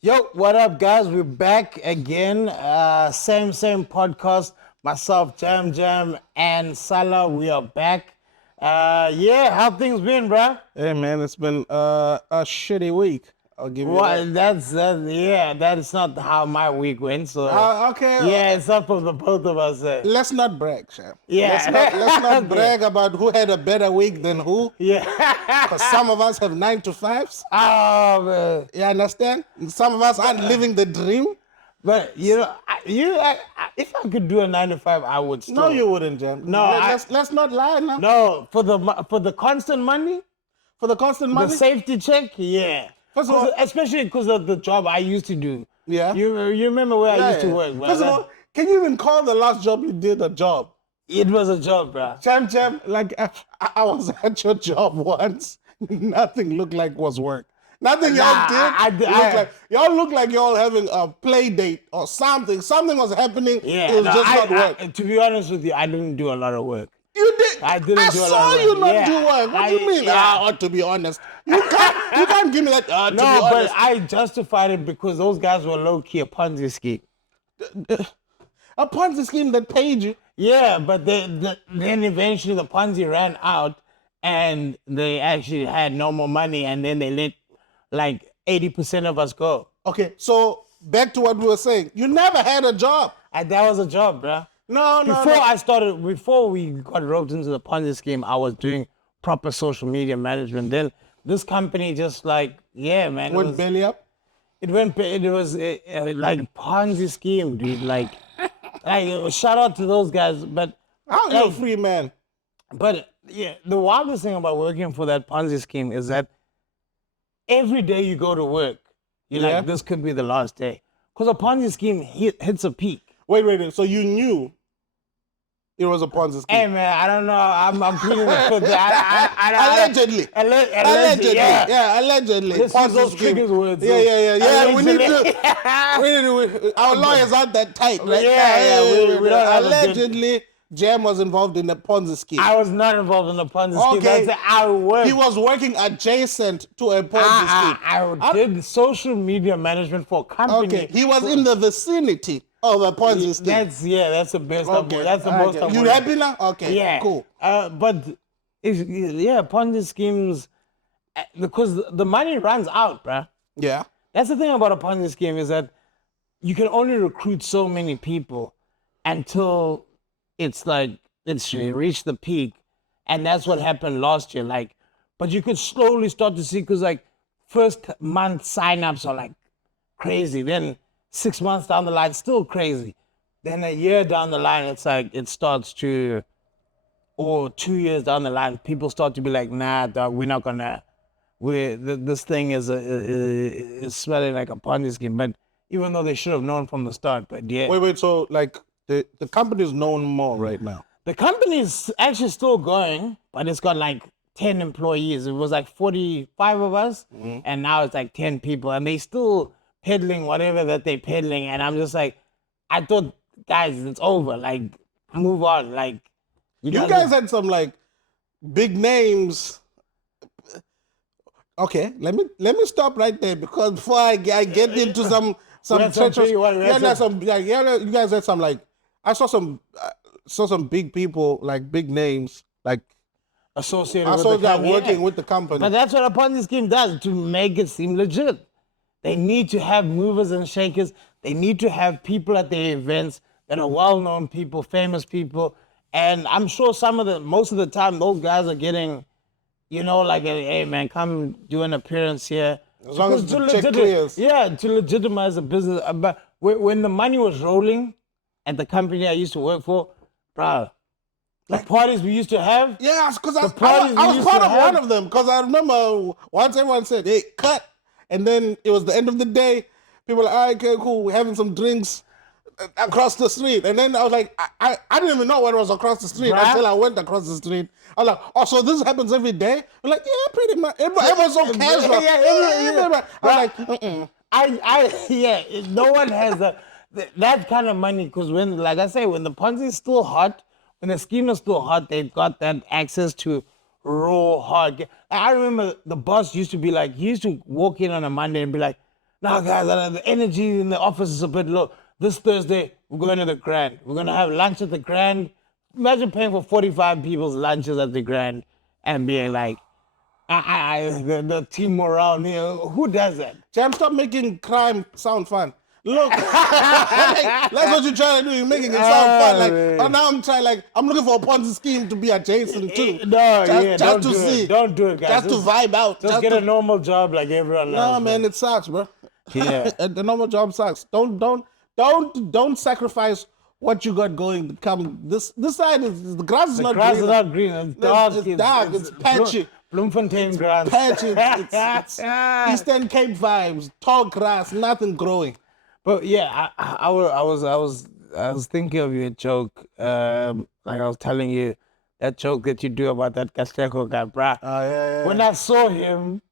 Yo, what up, guys? We're back again. Same podcast. Myself, Jam Jam, and Sala. We are back. Yeah, how things been, bruh? Hey man, it's been a shitty week. I'll give you Well, that. that is not how my week went. So Okay, yeah, it's up for the both of us. let's not brag, Sham. Yeah. Let's not Okay. brag about who had a better week than who. Yeah. Because some of us have 9 to 5s. Oh man. You understand? Some of us aren't living the dream. But if I could do a 9 to 5, I would still. No, you wouldn't, Jam. No, let's not lie now. No, for the constant money. For the constant The money. safety check, yeah. First of all- Especially because of the job I used to do. Yeah. You remember where I used to work, bro? First of all, can you even call the last job you did a job? It was a job, bro. Jam, like I was at your job once. Nothing looked like was work. Nothing y'all did. Y'all look like y'all having a play date or something. Something was happening. Yeah, it was just not work. To be honest with you, I didn't do a lot of work. You did. I didn't I do a lot saw of you work. not Yeah, do work. What do you mean? yeah. To be honest, you can't give me that. To be No, but honest, I justified it because those guys were low key a Ponzi scheme. a Ponzi scheme that paid you. Yeah, but then eventually the Ponzi ran out, and they actually had no more money, and then they let like 80% of us go. Okay, so back to what we were saying. You never had a job. That was a job, bruh. No. Before we got roped into the Ponzi scheme, I was doing proper social media management. Then this company just yeah, man. Went belly up. It was like Ponzi scheme, dude. Like shout out to those guys. But How you a free man? But yeah, the wildest thing about working for that Ponzi scheme is that every day you go to work, you're Yeah. like, this could be the last day. Because a Ponzi scheme hits a peak. Wait. So you knew it was a Ponzi scheme? Hey man, I don't know. I'm pleading the fifth. Allegedly. Allegedly. Yeah, allegedly. Let's use Ponzi those scheme. triggers words. Yeah. We need Allegedly. to. Our lawyers aren't that tight, right? Yeah, we don't have a good- Allegedly, Jam was involved in a Ponzi scheme. I was not involved in the Ponzi scheme. Okay. That's I worked. He was working adjacent to a Ponzi scheme. I did social media management for a company. Okay, he was in the vicinity of a Ponzi scheme. That's the best. Okay. That's the most. You happy now? Okay, Yeah. cool. But Ponzi schemes, because the money runs out, bruh. Yeah. That's the thing about a Ponzi scheme is that you can only recruit so many people until it's reached the peak, and that's what happened last year. But you could slowly start to see because first month signups are like crazy. Then 6 months down the line, still crazy. Then a year down the line, it's like it starts to, or 2 years down the line, people start to be like, nah, dog, we're not gonna. This thing is smelling like a Ponzi scheme. But even though they should have known from the start, but yeah. Wait. So the company is known more right now. The company is actually still going, but it's got like 10 employees. It was like 45 of us, and now it's like 10 people, and they still peddling whatever that they're peddling. And I'm just like, I thought, guys, it's over. Like, move on. Like, You guys had some big names. Okay, let me stop right there because before I get into some had some treacherous- big- what, we had you guys had some I saw some big people big names associated I with saw the that company. working Yeah. with the company. But that's what a Ponzi scheme does to make it seem legit. They need to have movers and shakers. They need to have people at their events that are well-known people, famous people. And I'm sure most of the time, those guys are getting, hey man, come do an appearance here. As long as Because the check clears. Yeah, to legitimize the business. But when the money was rolling at the company I used to work for, bro, the parties we used to have. Yeah, because I parties we was used part to of have- one of them. Because I remember once everyone said, "Hey, cut," and then it was the end of the day. People were like, "All right, okay, cool. We're having some drinks across the street," and then I was like, I didn't even know what was across the street Bruh. until I went across the street. I was like, "Oh, so this happens every day?" I'm like, "Yeah, pretty much." Everyone's so casual. Yeah. I was like, No one has that kind of money because when the Ponzi is still hot, when the scheme is still hot, they've got that access to raw hard. I remember the boss used to be like, he used to walk in on a Monday and be like, Now, guys, the energy in the office is a bit low. This Thursday, we're going to the Grand. We're going to have lunch at the Grand. Imagine paying for 45 people's lunches at the Grand and being like, the team morale here. Who does that? Jam, stop making crime sound fun. Look, that's what you're trying to do. You're making it sound fun. Like, oh, now I'm trying. Like, I'm looking for a Ponzi scheme to be adjacent to. Don't do it. Don't do it, guys. Just to vibe out. Just get a normal job like everyone else. No, man, it sucks, bro. Yeah, the normal job sucks. Don't sacrifice what you got going to come. This side is the grass is not green. Grass is not green. It's dark. It's dark. It's patchy. Bloemfontein grass. Patchy. It's Eastern Cape vibes. Tall grass. Nothing growing. But yeah, I was thinking of your joke. Like I was telling you, that joke that you do about that Cassper guy, bruh. Yeah. When I saw him,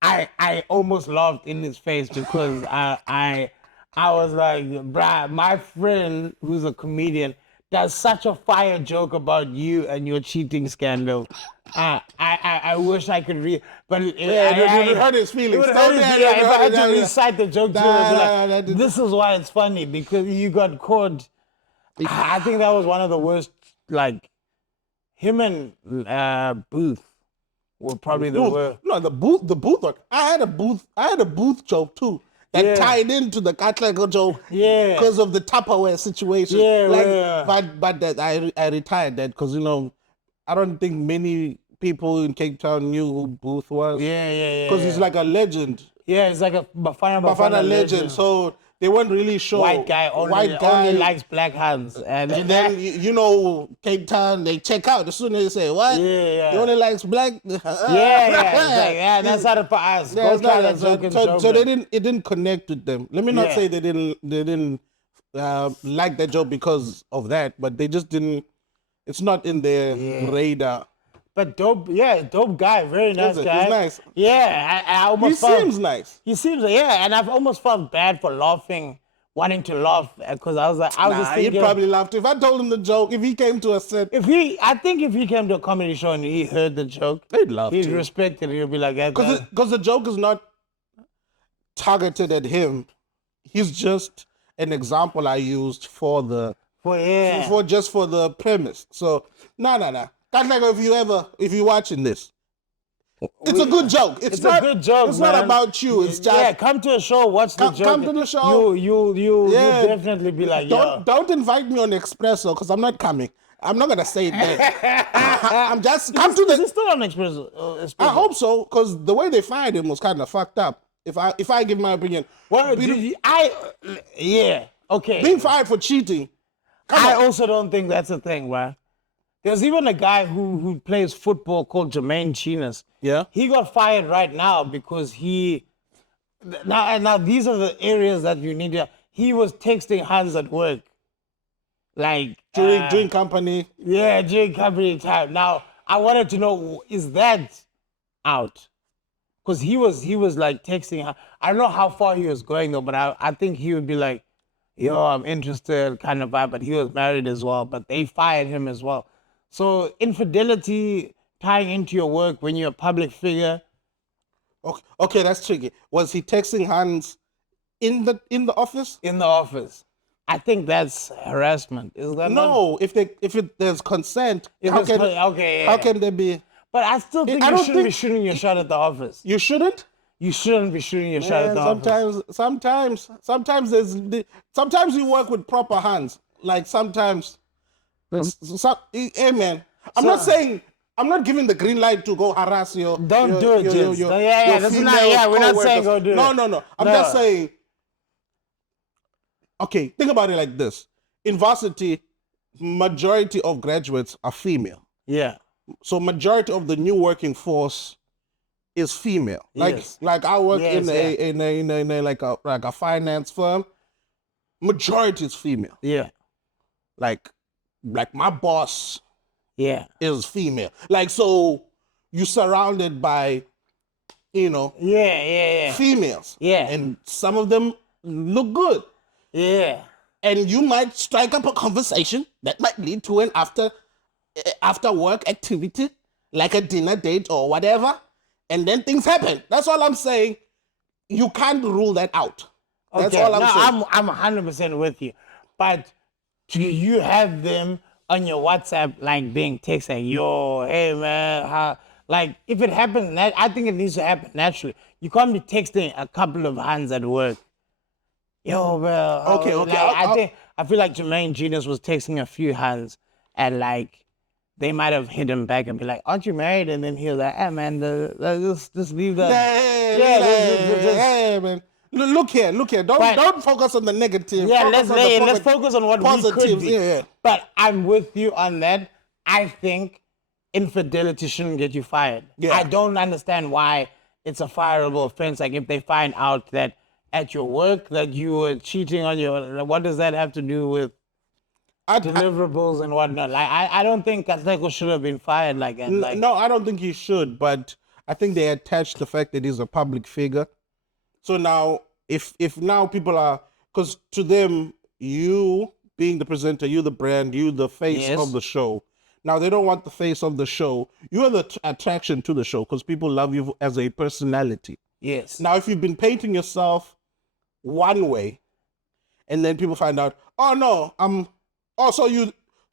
I almost laughed in his face because I was like, bruh, my friend who's a comedian does such a fire joke about you and your cheating scandal. I wish I could read, but it hurt his feelings. If I had to recite the joke to him, I'd be like, this is why it's funny, because you got caught. I think that was one of the worst. Like him and Booth were probably the worst. No, the Booth one. I had a Booth joke too. That tied into the Catholic joke, because of the Tupperware situation. But that I retired that because I don't think many people in Cape Town knew who Booth was. Because he's like a legend. Yeah, it's like a Bafana legend. So they weren't really sure. White guy only likes black hands. And then Cape Town, they check out as soon as they say, what? Yeah. He only likes black. It's like, that's not for us. Go try that joke. So it didn't connect with them. Let me not say they didn't like that joke because of that, but they just didn't. It's not in their radar. But dope guy, very nice guy. He's nice. Yeah, I almost seems nice. He seems, and I've almost felt bad for wanting to laugh, because I was just thinking. He'd probably laugh if I told him the joke, if he came to a set. I think if he came to a comedy show and he heard the joke, he'd laugh. He'd respect it. He'd be like, because the joke is not targeted at him. He's just an example I used for the premise. So no. That's like if you're watching this, it's a good joke. It's a good joke. It's not about you. It's just come to a show, watch the joke. Come to the show. You definitely be like, don't invite me on Espresso because I'm not coming. I'm not gonna say that. I'm just come to the. Is it still on Espresso? I hope so, because the way they fired him was kind of fucked up. If I give my opinion, okay. Being fired for cheating. I also don't think that's a thing, right? There's even a guy who plays football called Jermaine Chinas. Yeah. He got fired right now because now these are the areas that you need to. He was texting Hans at work. Like during company. Yeah, during company time. Now I wanted to know, is that out? Because he was like texting. I don't know how far he was going though, but I think he would be like, yo, I'm interested kind of vibe, but he was married as well, but they fired him as well. So infidelity tying into your work when you're a public figure. Okay, that's tricky. Was he texting Hans in the office? In the office. I think that's harassment. Is that no? If there's consent, how can there be? But I still think you shouldn't be shooting your shot at the office. You shouldn't? You shouldn't be shooting your shot at the office. Sometimes you work with proper hands. Like sometimes. Hey man, I'm not giving the green light to go harass your. Don't do it, Jens. We're not saying go do it. No. I'm just saying. Okay, think about it like this. In varsity, majority of graduates are female. Yeah. So majority of the new working force is female. Like I work in a finance firm. Majority is female. Yeah. Like my boss is female. Like, so you surrounded by, females. Yeah. And some of them look good. Yeah. And you might strike up a conversation that might lead to an after work activity, like a dinner date or whatever. And then things happen. That's all I'm saying. you can't rule that out. That's Okay, all I'm no, saying. I'm 100% with you. But do you have them on your WhatsApp like being texted, yo, hey man, how, like if it happens, I think it needs to happen naturally. You can't be texting a couple of hands at work. Yo, bro. Okay, like, I feel like Jermaine Genius was texting a few hands and like they might have hit him back and be like, aren't you married? And then he was like, hey man, just leave that. Hey, man. Look here. Don't focus on the negative. Yeah, Focus on let's focus on what we could be. Yeah. But I'm with you on that. I think infidelity shouldn't get you fired. Yeah. I don't understand why it's a fireable offense. Like if they find out that at your work that you were cheating on your, what does that have to do with deliverables and whatnot? Like I don't think Katlego should have been fired like that. Like, no, I don't think he should, but I think they attach the fact that he's a public figure. So now, if now people are, because to them, you being the presenter, you the brand, you the face Yes. of the show. Now they don't want the face of the show. You are the attraction to the show because people love you as a personality. yes. Now, if you've been painting yourself one way, and then people find out, oh no,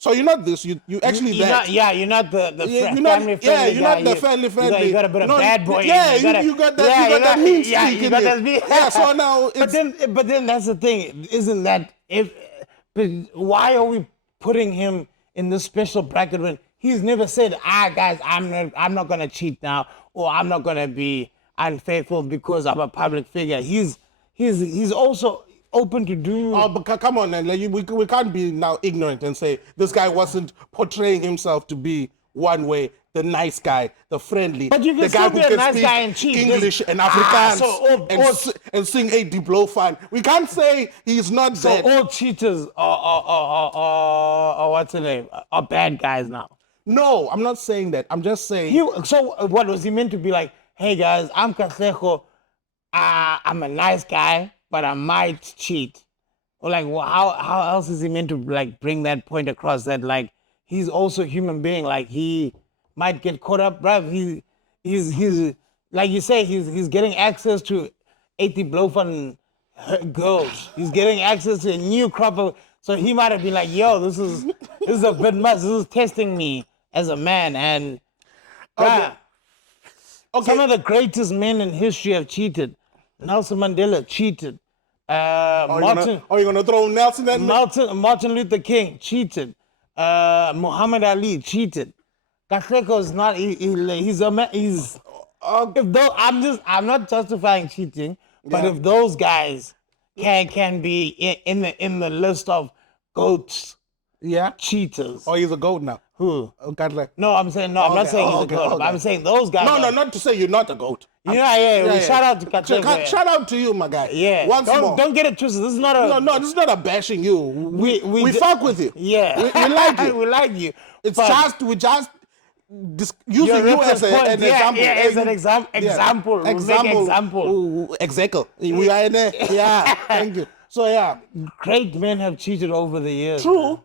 so you're not this. You actually You're that. not, you're not the You're family not, friendly yeah, you're guy. not the family friendly. You got a bit of No, bad boy. Yeah, you you got that. You got that mean streak in it. Yeah, so now it's. But then that's the thing, isn't that but why are we putting him in this special bracket when he's never said, guys, I'm not gonna cheat now, or I'm not gonna be unfaithful because I'm a public figure. He's also open to do. Oh, but come on, man. Like, we can't be now ignorant and say this guy wasn't portraying himself to be one way, the nice guy, the friendly, But you can the guy still who be a can nice speak guy and cheat. English and Afrikaans So and sing a Diplo fan. We can't say he's not that. all cheaters are what's the name? Are bad guys now. No, I'm not saying that. I'm just saying. So what was he meant to be like? Hey guys, I'm Katlego. I'm a nice guy, but I might cheat. Or like, well, how else is he meant to like bring that point across that like he's also a human being? Like he might get caught up, bruv. He's like you say, he's getting access to 80 blowfun girls. He's getting access to a new crop of. So he might have been like, yo, this is a bit much. This is testing me as a man, and bruh, some of the greatest men in history have cheated. Nelson Mandela cheated. Martin Are you gonna throw Nelson in there? Martin Luther King cheated. Muhammad Ali cheated. Katlego is not. He's a man. He's. If though I'm not justifying cheating, but if those guys can be in the list of goats, cheaters. Oh, he's a goat now. Who? Oh, God, like. No, I'm saying no. I'm not saying he's a goat. okay. I'm saying those guys. No, not to say you're not a goat. Yeah. Shout out to Katlego. Shout out to you, my guy. Yeah. Once more. Don't get it twisted. This is not a. No, this is not a bashing you. We fuck with you. Yeah. We like you. We like you. It's But we just using you as an example. Yeah, as an example. Example. Ooh, example. We are in there. Yeah. Thank you. So yeah. Great men have cheated over the years. True.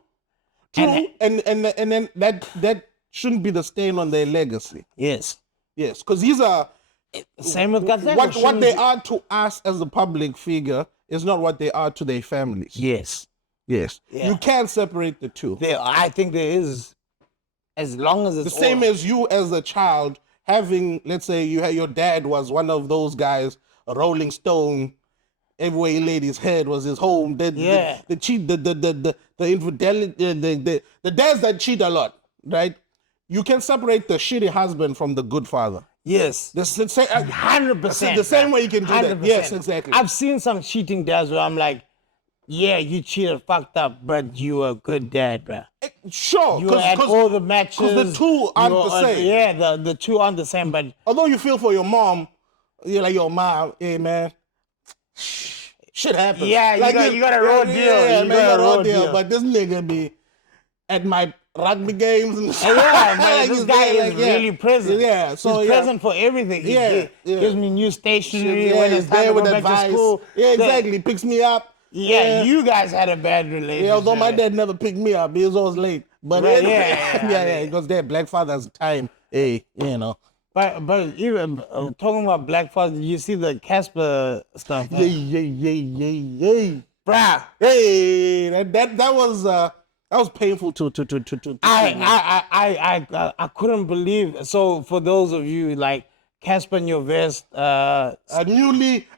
And- And then that shouldn't be the stain on their legacy. Yes. Yes, because these are Same with Katlego. what they are to us as a public figure is not what they are to their families. Yes. Yes. Yeah. You can't separate the two. I think there is, as long as it's The same as you as a child having, let's say your dad was one of those guys, a Rolling Stone, everywhere he laid his head was his home. The cheat, the infidelity, the dads that cheat a lot, right? You can separate the shitty husband from the good father. Yes. The same, 100%. the same way you can do that. 100%. Yes, exactly. I've seen some cheating dads where I'm like, yeah, you cheated, fucked up, but you were a good dad, bro. Sure, You had all the matches. because the two aren't the same. Yeah, the two aren't the same, but Although you feel for your mom, you're like, your mom, hey man, shit happens. Yeah, you got a raw deal. Yeah, You man, got a raw deal. deal. But this nigga be at my rugby games and yeah, man, like this he's guy there, is like, yeah. really present. Yeah, so he's yeah. present for everything. He Yeah, yeah. gives me new stationery Yeah, when he's it's time there to with go back advice. to school. Yeah, So- exactly. Picks me up. Yeah, you guys had a bad relationship. Yeah, although my dad never picked me up, he was always late. But Right, anyway, yeah, yeah, because their black father's time, hey, you know. But even talking about Black Father, you see the Cassper stuff. Yeah. Bruh. Hey, that was painful to see. I couldn't believe. So for those of you like Cassper Nyovest, Newly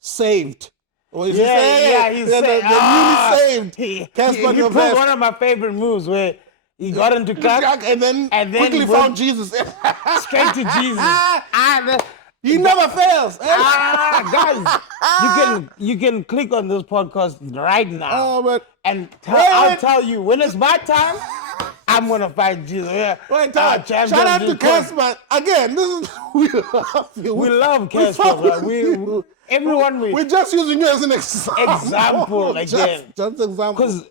saved. What is he yeah, saying? he's the newly saved. He Cassper pulled Nyovest. one of my favorite moves where he got into crack and then quickly went found Jesus. straight to Jesus. He never fails. Guys, you can click on this podcast right now, and I'll tell you when it's my time. I'm gonna fight Jesus. Yeah. Wait, shout out to Cassper again. This is we love you. We love Cassper. We're just using you as an example. Again. Just example. Because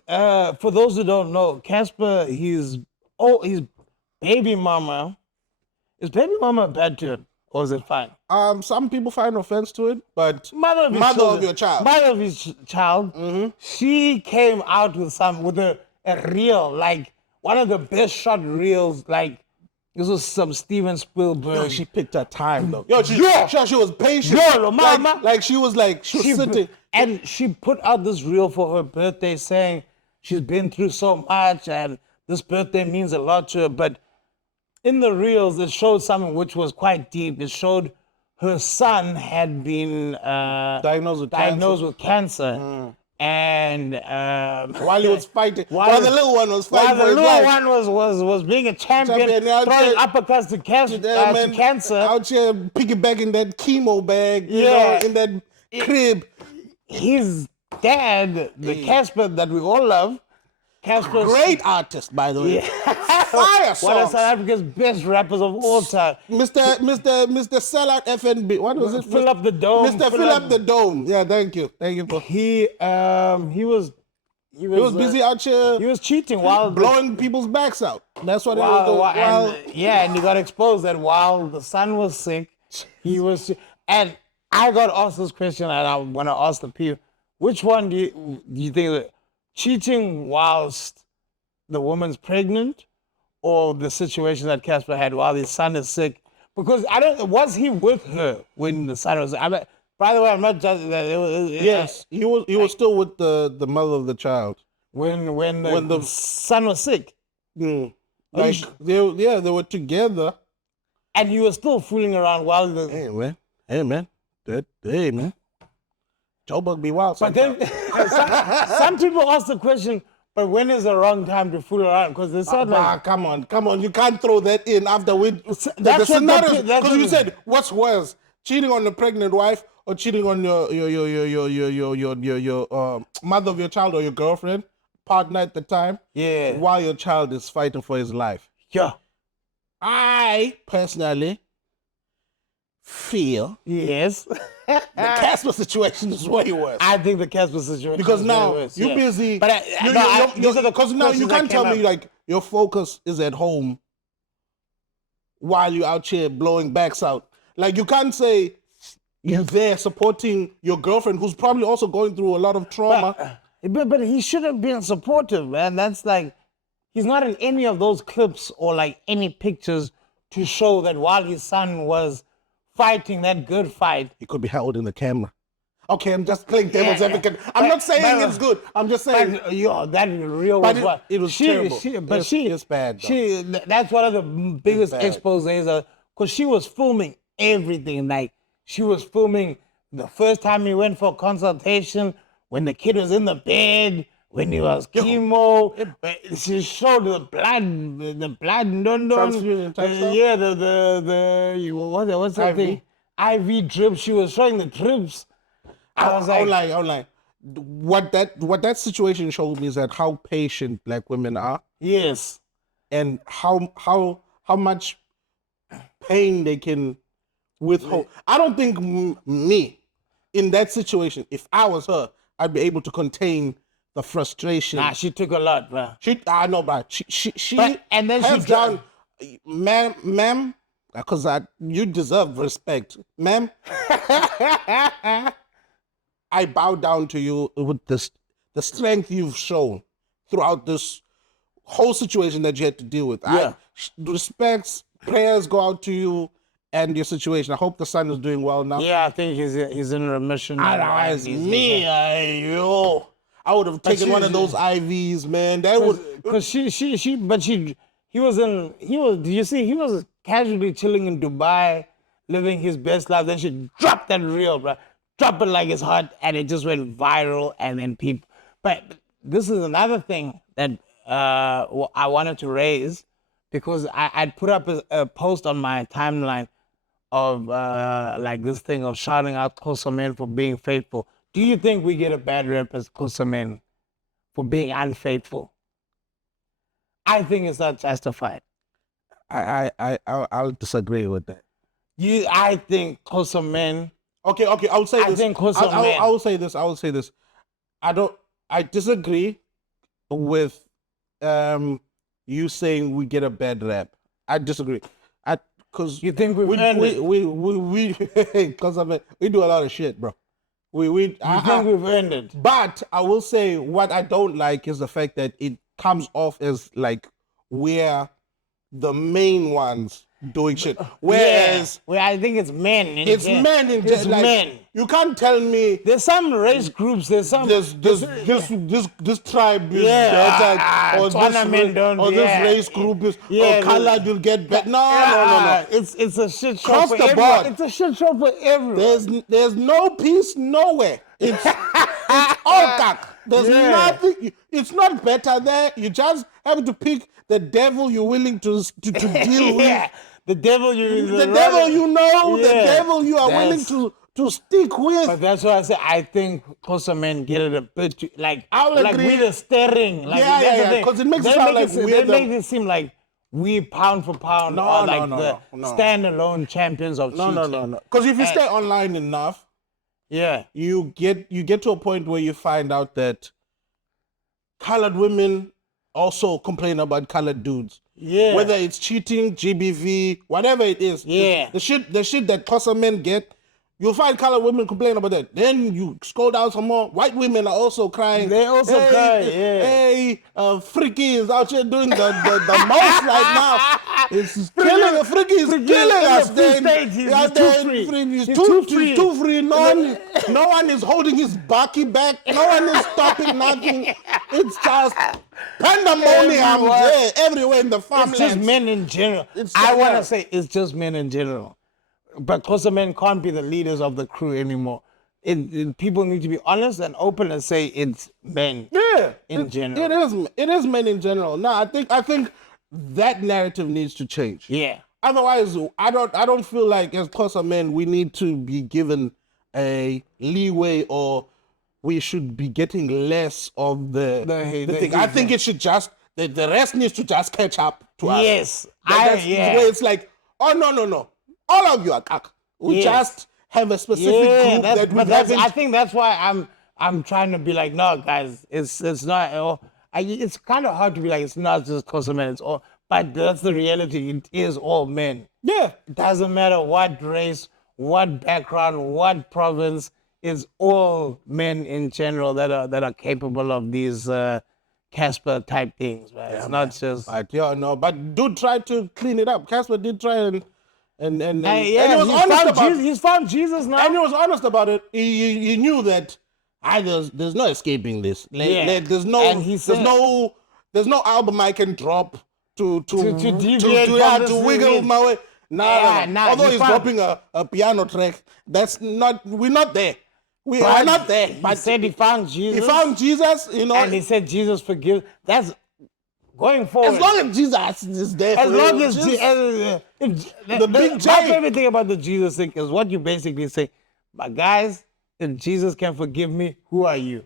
for those who don't know, Cassper, his baby mama. Is baby mama bad to it, or is it fine? Some people find offense to it, but mother of your child. Mother of his child. Mm-hmm. She came out with a reel, like one of the best shot reels, like this was some Steven Spielberg. Yo, she picked her time though. She was patient. Mama. Like she was sitting. And she put out this reel for her birthday saying she's been through so much and this birthday means a lot to her. But in the reels, it showed something which was quite deep. It showed her son had been diagnosed with cancer. Mm. And while he was fighting, while the little one was fighting, while the little one was being a champion throwing uppercuts to cancer, out here piggybacking that chemo bag, you know, in that crib. His dad, the Cassper that we all love, Cassper, great artist by the way, fire songs. One of South Africa's best rappers of all time, Mr. Sala FNB. What was it? Fill up the dome. Mr. Fill up the dome. Yeah, thank you for. He was busy out here. He was cheating while blowing people's backs out. That's what he was doing. And he got exposed that while the son was sick, he was. And I got asked this question, and I want to ask the people: which one do you think that cheating whilst the woman's pregnant, or the situation that Cassper had while his son is sick? Because was he with her when the son was? By the way, I'm not judging that. Yes, he was still with the mother of the child when the son was sick. Mm. Like they were together, and he was still fooling around while the. Hey man, Joburg be wild. But then some people ask the question, but when is the wrong time to fool around? Because they said come on, you can't throw that in after we. That's because you said what's worse, cheating on the pregnant wife or cheating on your mother of your child or your girlfriend, partner at the time. Yeah. While your child is fighting for his life. Yeah. I personally feel yes. The Cassper situation is way worse. I think the Cassper situation because is now way worse, you're busy. But because now you can't tell me like your focus is at home while you're out here blowing backs out. Like you can't say you're there supporting your girlfriend who's probably also going through a lot of trauma. But he should have been supportive, man. That's like he's not in any of those clips or like any pictures to show that while his son was fighting that good fight, he could be held in the camera. Okay, I'm just playing devil's advocate. I'm not saying it's good. I'm just saying. That real was what it was terrible. It's bad. Though. That's one of the biggest exposés because she was filming everything. Like she was filming the first time he went for consultation, when the kid was in the bed, when he was chemo. She showed the blood. Transfusion type stuff? Yeah, what's that thing? IV drip. She was showing the drips. I was like, what that situation showed me is that how patient Black women are. Yes. And how much pain they can withhold. I don't think me in that situation, if I was her, I'd be able to contain the frustration. Nah, she took a lot, bro. I know, but she and then hands down, ma'am, because you deserve respect, ma'am. I bow down to you with the strength you've shown throughout this whole situation that you had to deal with. Yeah. Respects prayers go out to you and your situation. I hope the son is doing well now. Yeah, I think he's in remission. Otherwise, I would have taken one of those IVs, man. That would, because he was. Did you see? He was casually chilling in Dubai, living his best life. Then she dropped that reel, bro. Dropped it like it's hot, and it just went viral. And then people. But this is another thing that I wanted to raise, because I'd put up a post on my timeline of like this thing of shouting out Xhosa men for being faithful. Do you think we get a bad rep as Xhosa men for being unfaithful? I think it's not justified. I'll disagree with that. I think Xhosa men. Okay. I'll say this. I think Xhosa men. I will say this. I disagree with you saying we get a bad rap. I disagree. Because you think we've earned it? We do a lot of shit, bro. You think we've earned it? But I will say what I don't like is the fact that it comes off as like we're the main ones doing shit. Whereas I think it's men. It's men in general. Like, men. You can't tell me there's some race groups. There's some this tribe is better, or this race group is colored will get better. No. It's a shit show Across for the everyone. board. It's a shit show for everyone. There's no peace nowhere. It's all cack. There's nothing. It's not better there. You just have to pick the devil you're willing to deal with. The devil you know, the devil you are willing to stick with. But that's why I say I think Xhosa men get it a bit too, like agree. We're the staring. Like, because it makes it sound like they make it seem like we pound for pound are like the standalone champions of cheating. No. Because if you stay online enough, you get to a point where you find out that colored women also complain about colored dudes. Yeah. Whether it's cheating, GBV, whatever it is. Yeah. The shit that Xhosa men get, you'll find colored women complain about that. Then you scroll down some more. White women are also crying. They also cry, Hey, Freaky is out here doing the most right now. It's killing. Freaky is killing us. He's too free. No one is holding his bucky back. No one is stopping nothing. It's just pandemonium everywhere in the farmland. It's just men in general. I want to say it's just men in general. But Xhosa men can't be the leaders of the crew anymore. People need to be honest and open and say it's men. In general. It is men in general. No, I think that narrative needs to change. Yeah. Otherwise, I don't feel like as Xhosa men we need to be given a leeway, or we should be getting less of the thing. I think it should just the rest needs to just catch up to us. Yes. Where it's like, oh no. All of you are cack. We just have a specific group I think that's why I'm trying to be like, no, guys, it's not. It's kind of hard to be like, it's not just Xhosa men. It's all, but that's the reality. It is all men. Yeah. It doesn't matter what race, what background, what province. It's all men in general that are capable of these Cassper type things. Right? It's not just. But do try to clean it up. Cassper did try and he was honest about it. He's found Jesus now. And he was honest about it. He knew that there's no escaping this. There's no album I can drop to wiggle my way. Although he's dropping a piano track, we're not there. We are not there. But he said he found Jesus. He found Jesus, and he said Jesus forgives. That's going forward. As long as Jesus is there. As long as the big J. My favorite thing about the Jesus thing is what you basically say, but guys, if Jesus can forgive me, who are you?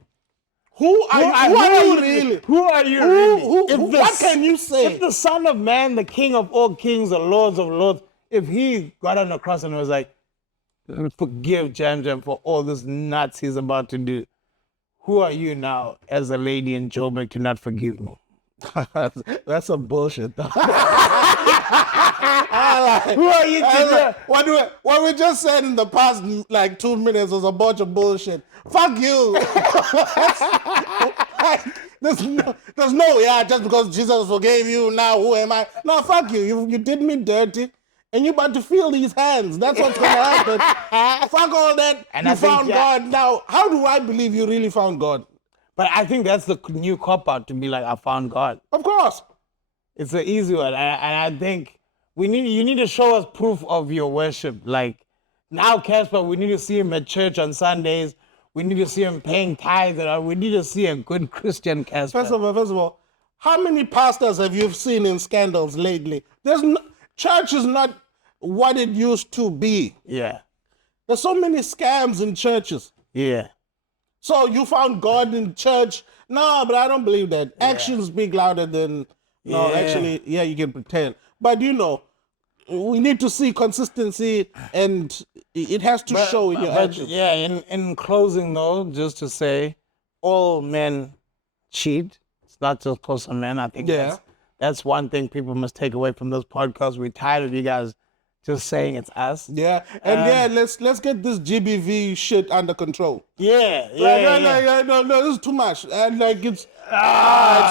Who are you really? Who are you really? What can you say? If the Son of Man, the King of all kings, the Lords of lords, if he got on the cross and was like, forgive JamJam for all this nuts he's about to do, who are you now as a lady in Joburg to not forgive me? That's some bullshit. Who are you to what we just said in the past like 2 minutes was a bunch of bullshit. Fuck you. There's no, yeah, just because Jesus forgave you, now who am I? No, fuck you. You did me dirty, and you about to feel these hands. That's what's going to happen. Fuck all that. And you I think, found God. Now, how do I believe you really found God? But I think that's the new cop-out, to be like, I found God. Of course. It's an easy one. And I think you need to show us proof of your worship. Like, now, Cassper, we need to see him at church on Sundays. We need to see him paying tithes. We need to see a good Christian Cassper. First of all, how many pastors have you seen in scandals lately? Church is not what it used to be. Yeah. There's so many scams in churches. Yeah. So you found God in church? No, but I don't believe that. Actions speak louder than... No, actually, yeah, you can pretend. But we need to see consistency, and it has to show in your actions. Yeah, in closing though, just to say, all men cheat. It's not just for some men. I think that's one thing people must take away from this podcast. We're tired of you guys just saying it's us. Yeah, and let's get this GBV shit under control. Yeah. No, this is too much. And like it's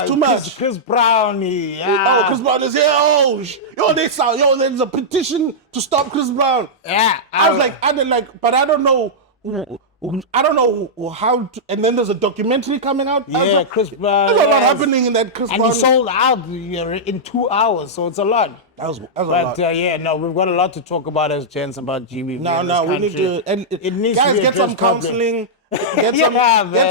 too much. Chris Brown. Oh, Chris Brown is here. There's a petition to stop Chris Brown. Yeah. I was like, but I don't know. I don't know how to, and then there's a documentary coming out. Yeah, Chris Brown. There's a lot happening in that Chris Brown. And he sold out in 2 hours, so it's a lot. That was a lot. We've got a lot to talk about as gents about GBV. No, we need to. And it needs guys, to be get some counseling. Get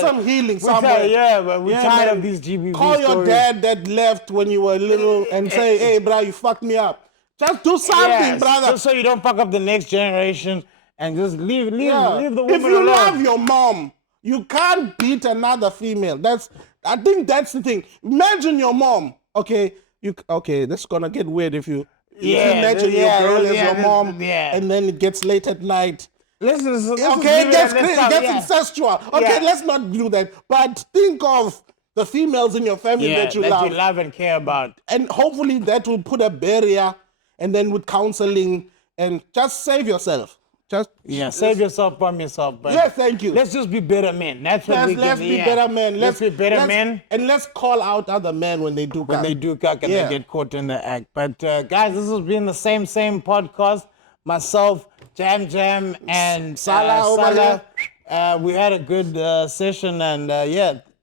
some healing somewhere. But we're tired of these GBV Call your stories. dad that left when you were little and say, hey, bro, you fucked me up. Just do something, brother. Just so you don't fuck up the next generation. And just leave the woman alone. If you love your mom, you can't beat another female. I think that's the thing. Imagine your mom. Okay, this is gonna get weird if you imagine your girl as your mom, and then it gets late at night. It gets incestual. Okay, let's not do that. But think of the females in your family that you love and care about, and hopefully that will put a barrier. And then with counseling, and just save yourself. Save yourself from yourself. But thank you. Let's just be better men. Let's be better men. Let's be better men. And let's call out other men when they do cock. They get caught in the act. But guys, this has been the same podcast. Myself, Jam Jam, and Sala. We had a good session, and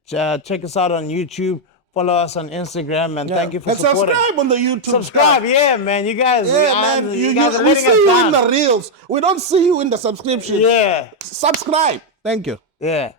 check us out on YouTube. Follow us on Instagram, and thank you for supporting. And subscribe on the YouTube. Subscribe, man. You guys, we see you in the reels. We don't see you in the subscription. Yeah. Subscribe. Thank you. Yeah.